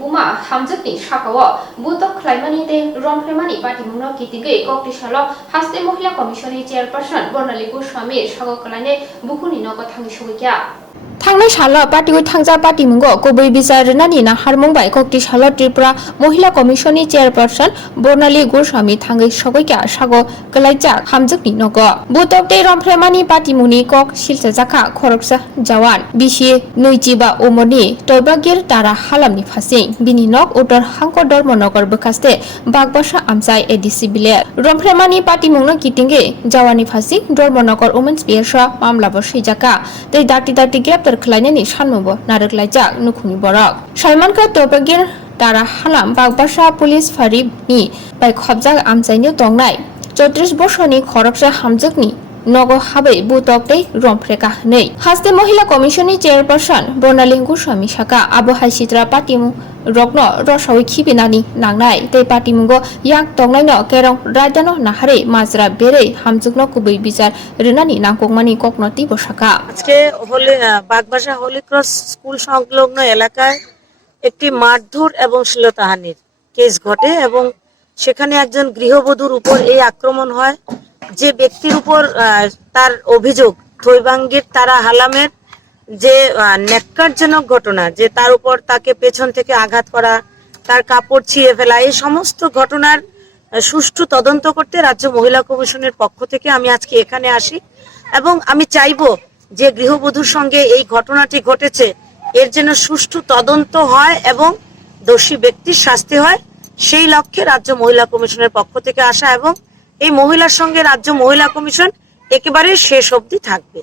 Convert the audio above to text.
বুমা হামজকনি সাকাও বুতক খ্লাইমানি দে রমফ্রেমানি পাটিমুনো কিতিগে ককটিশালো হাস্তে মহিলা কমিশনের চেয়ারপারসন বর্ণালী গোস্বামী সাগকলানে বুকুনি নগ থাঙ্গি সুগিয়া थांनाय सालाव पार्टीखौ थांजा पार्टीमुंगो गुबै बिचारनानि नाहारमंबाय कक्ति सालाव त्रिपुरा महिला कमिशननि चेयारपारसन बर्णाली गोस्वामी थांगै सगैया सागो गलायजाक हामजोकनि नगो बुतकते रमफ्रेमानि पार्टीमुनि कक सिलसाजाखा खरकसा जवान बिसि नैजिबा उमरनि तयबागिर तारा हालामनि फासि बिनि नक उत्तर हांको धर्मनगर बखास्ते बागबासा आमसाय एडिसि बिले रमफ्रेमानि पार्टीमुंनो किटिंगे जवाननि फासि धर्मनगर उमेन्स बिएरसा मामलाबो सैजाका दै दाति दाति ग्रेप्तार खालायनायनि सानमोबो नारगलायजाक नुखुनि बरक सलमानखौ तयबागिर तारा हालाम बागबासा पुलिस फारिनि बाय खबजाक आमसायनि तंनाय 34 बोसोरनि खरकसा हामजोकनि नगो हाबै बुतकते रमफ्रेका नै हास्ते महिला कमिशननि चेयारपारसन बर्णाली गोस्वामी साका आबो हाइसित्रा पार्टीमु रग्न रसावै खिबिनानि नांनाय तै पार्टीमुंगो याक तंनायनो केरं रायदानो नाहारे माजरा बेरै हामजुकनो गुबै बिचार रेनानि नांगकमानि ककनति बसाका আজকে বাগবাসা হোলি ক্রস স্কুল সংলগ্ন এলাকায় একটি মারধর এবং শ্লীলতাহানির কেস ঘটে এবং সেখানে একজন গৃহবধূর উপর এই আক্রমণ হয় যে ব্যক্তির উপর তার অভিযোগ থৈবাঙ্গীর তারা হালামের যে ন্যাক্কারজনক ঘটনা যে তার উপর তাকে পেছন থেকে আঘাত করা তার কাপড় ছিঁড়ে ফেলা এই সমস্ত ঘটনার সুষ্ঠু তদন্ত করতে রাজ্য মহিলা কমিশনের পক্ষ থেকে আমি আজকে এখানে আসি এবং আমি চাইবো যে গৃহবধূর সঙ্গে এই ঘটনাটি ঘটেছে এর যেন সুষ্ঠু তদন্ত হয় এবং দোষী ব্যক্তির শাস্তি হয় সেই লক্ষ্যে রাজ্য মহিলা কমিশনের পক্ষ থেকে আসা এবং এই মহিলার সঙ্গে রাজ্য মহিলা কমিশন একেবারে শেষ অবধি থাকবে।